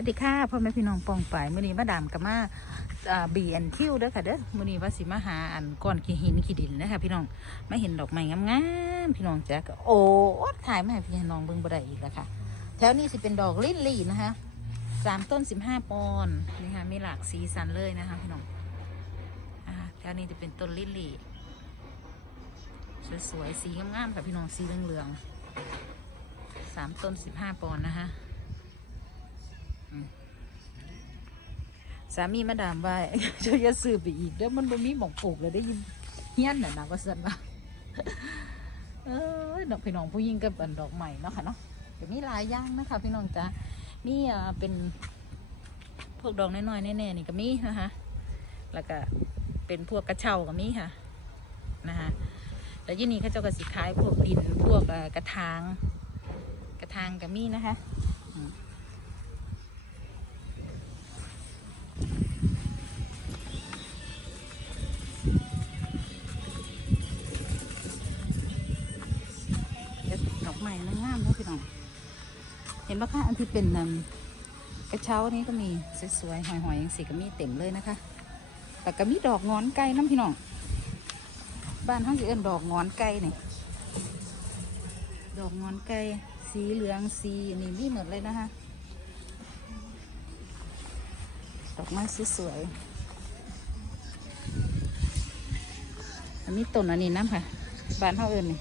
วัสดีค่ะพ่อแม่พี่น้องปองไปมือนี้มาดามกับมาบีแอนคิวเด้อค่ะเด้อมือนี้ว่าสิมาหาอันก้อนขี้หินขี้ดินนะคะพี่น้องมาเห็นดอกไม้งามๆพี่น้องจ้ะก็โอ้ถ่ายมาให้พี่น้องเบิ่งบ่ได้อีกแล้วค่ะ แถวนี้สิเป็นดอกลิ้นลี่นะคะสามต้นสิบห้าปอนนี่ค่ะมีหลากสีสันเลยนะคะพี่น้องอแถวนี้จะเป็นต้นลิ้นลี่สวยๆสีงามๆค่ะพี่น้องสีเหลืองๆสามต้นสิบห้าปอนนะคะ สามีมาดามว่าจะย่าซื้อไปอีกเด้อมันบ่มีหมองปลูกเลยได้ยินเฮี้ยนน่ะนะว่าซั่นว่าเออดอกพี่น้องผู้หญิงกับอันดอกใหม่เนาะค่ะเนาะก็มีหลายอย่างนะคะพี่น้องจ้ามีอ่าเป็นพวกดอกน้อยๆแน่ๆนี่ก็มีนะคะแล้วก็เป็นพวกกระเช้าก็มีค่ะนะคะแล้วยี่นี่เขาเจ้าก็สิขายพวกดินพวกกระถางกระถางก็มีนะคะ นาะพี่น้องเห็นปะคะอันที่เป็น um, กระเช้านี้ก็มีสวยๆหอยๆอย่างสีก็มีเต็มเลยนะคะแต่ก็มีดอกงอนไก่น้ำพี่น้องบ้านห้องสิเอินดอกงอนไก่นี่ดอกงอนไก่สีเหลืองสีนี่มีหมดเลยนะคะดอกไม้สวยๆอันนี้ต้นอันนี้น้ำค่ะบ้านเฮาเอินนี่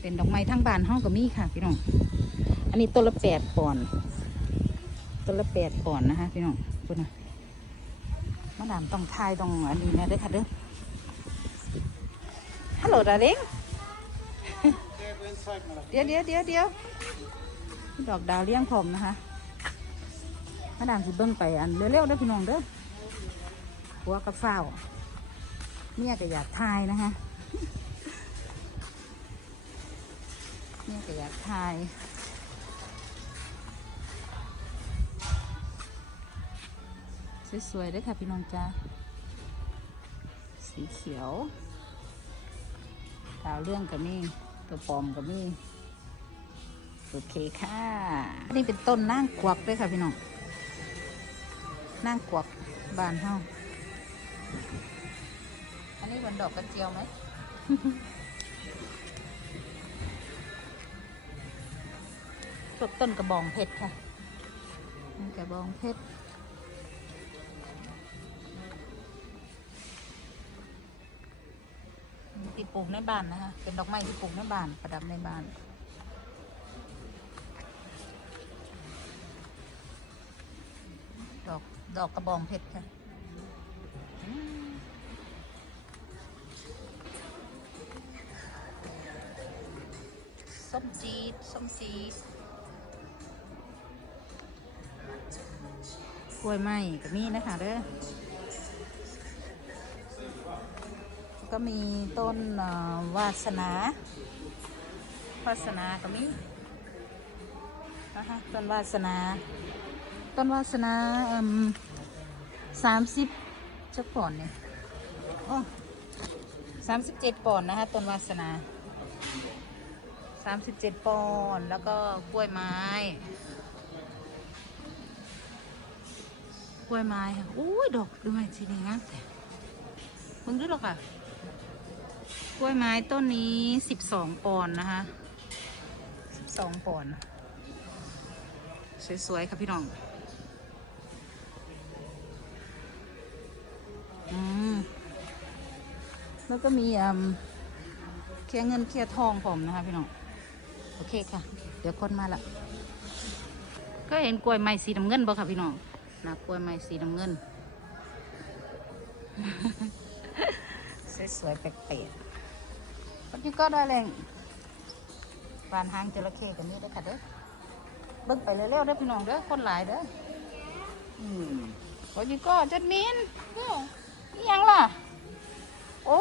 เป็นดอกไม้ทั้งบานห้องก็มีค่ะพี่น้อง อันนี้ต้นละแปดปอนต้นละแปดปอนนะคะพี่น้องคุณนะมาดามต้องทายต้องอันนี้นะเด้อค่ะเด้อ ฮัลโหลดาเล้งเดี๋ยวเดี๋ยวเดี๋ยวเดี๋ยวดอกดาวเลี้ยงผมนะคะมาดามสิเบิ้งไปอันเร็วๆเด้อพี่น้องเด้อหัวกับเฝ้าเมียก็อยากทายนะคะ เนี่ยก็อยากถ่ายสวยๆด้วยค่ะพี่น้องจ้าสีเขียวดาวเรื่องกับมีตัวปอมกับมีโอเคค่ะอันนี้เป็นต้นนั่งกวักด้วยค่ะพี่น้องนั่งกวักบานเฮาอันนี้เป็นดอกกระเจียวไหม พวกต้นกระบองเพชรค่ะกระบองเพชรที่ปลูกในบ้านนะคะ เป็นดอกไม้ที่ปลูกในบ้าน ประดับในบ้านดอกดอกกระบองเพชรค่ะส้มจีดส้มจีด กล้วยไม้ก็มีนะคะเด้อก็มีต้นวาสนาวาสนาก็มีนะคะต้นวาสนา ต้นวาสนาเอ่มสามสิบเจะปอนด์เนี่ยโอ้สามสิบเจ็ดปอนด์นะคะต้นวาสนาสามสิบเจ็ดปอนด์แล้วก็กล้วยไม้ กล้วยไม้ค่ะอุ้ยดอกด้วยสีแดงงามแต่มึงดูหรอกค่ะ กล้วยไม้ต้นนี้สิบสองปอนด์นะคะสิบสองปอนด์สวยๆค่ะพี่น้องอืมแล้วก็มีอืมเคลียร์เงินเคลียร์ทองผมนะคะพี่น้องโอเคค่ะ เดี๋ยวคนมาละก็เห็นกล้วยไม้สีน้ำเงินบ่ค่ะพี่น้อง นะกล้วยไม้สีน้ำเงิน สวยๆแปลกๆปัจจุก็ได้แรงบานหางจระเข้กันนี้ได้ค่ะเด้อเบิ่งไปเร็วๆเด้อพี่น้องเด้อคนหลายเด้ออืมปัจจุก็จัดมินเอ้อยังล่ะ โอ้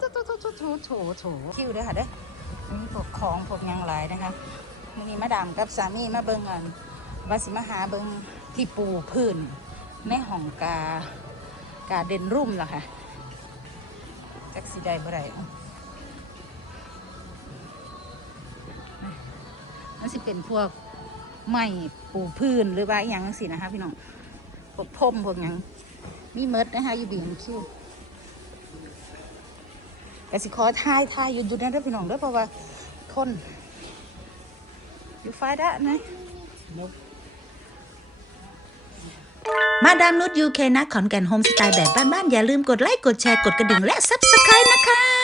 ถโถโถโถโถโถโถคิวเด้อค่ะเด้อมีพวกของพวกยังหลายนะคะมีแมาดามกับสามีมาเบิ่งอันว่าสิมาหาเบิง ที่ปูพื้นในห้องกากาเด่นรุ่มล่ะค่ะจักสิได้บ่ได้เอามันสิเป็นพวกไม้ปูพื้นหรือว่าอย่างสินะคะพี่น้องพวกพรมพวกหยังมีเมดนะคะอยู่บีนคิวแต่สิขอทายทายอยู่ดูนะเด้อพี่น้องเด้อเพราะว่าคนอยู่ไฟได้นะ มาดามนุชยูเคนะขอนแก่นโฮมสไตล์แบบบ้านๆ อย่าลืมกดไลค์ กดแชร์ กดกระดิ่งและซับสไครต์นะคะ